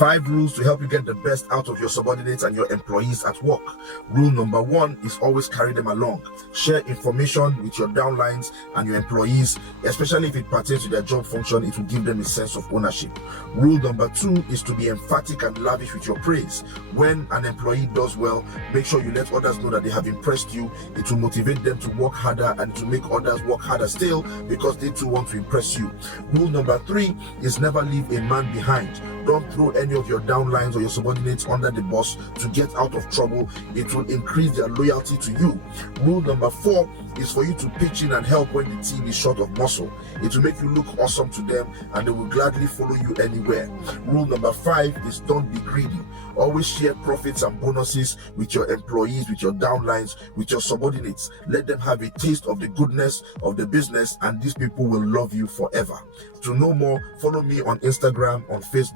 5 rules to help you get the best out of your subordinates and your employees at work. Rule number 1 is always carry them along. Share information with your downlines and your employees, especially if it pertains to their job function. It will give them a sense of ownership. Rule number 2 is to be emphatic and lavish with your praise. When an employee does well, make sure you let others know that they have impressed you. It will motivate them to work harder and to make others work harder still, because they too want to impress you. Rule number 3 is never leave a man behind. Don't throw any of your downlines or your subordinates under the bus to get out of trouble. It will increase their loyalty to you. Rule number 4 is for you to pitch in and help when the team is short of muscle. It will make you look awesome to them and they will gladly follow you anywhere. Rule number 5 is don't be greedy. Always share profits and bonuses with your employees, with your downlines, with your subordinates. Let them have a taste of the goodness of the business, and these people will love you forever. To know more, follow me on Instagram, on Facebook.